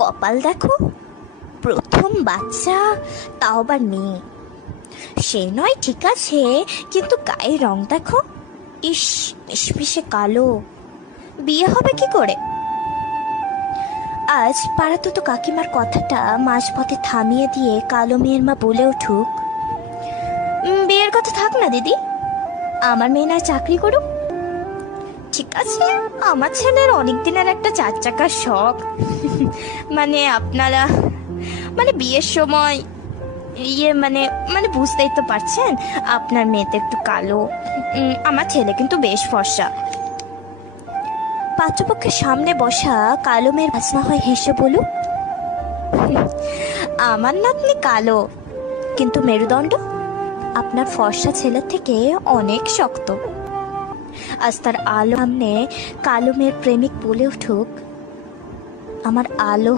কপাল দেখো, প্রথম বাচ্চা, তাও আবার মেয়ে। সে নয় ঠিক আছে, কিন্তু গায়ের রং দেখো, ইস, মিশমিশে কালো। বিয়ে হবে কি করে? আজ পাড়াতো কাকিমার কথাটা মাঝপথে থামিয়ে দিয়ে কালো মেয়ের মা বলে উঠুক, বিয়ের কথা থাক না দিদি, আমার মেয়ে না চাকরি করুক। ঠিক আছে, আমার ছেলের অনেক দিনের একটা 4 চাকার শখ। মানে আপনারা, মানে বিয়ের সময় মানে মানে বুঝতেই তো পারছেন, আপনার মেয়ে তো একটু কালো, আমার ছেলে কিন্তু বেশ ফর্সা। পাত্রপক্ষের সামনে বসা কালো মেয়ের বাজনা হয় হেসে বলুক, আমার নাতনি কালো, কিন্তু মেরুদণ্ড আপনার ফর্সা ছেলের থেকে অনেক শক্ত। আজ তার আলো সামনে কালো মেয়ের প্রেমিক বলে উঠুক, আমার আলো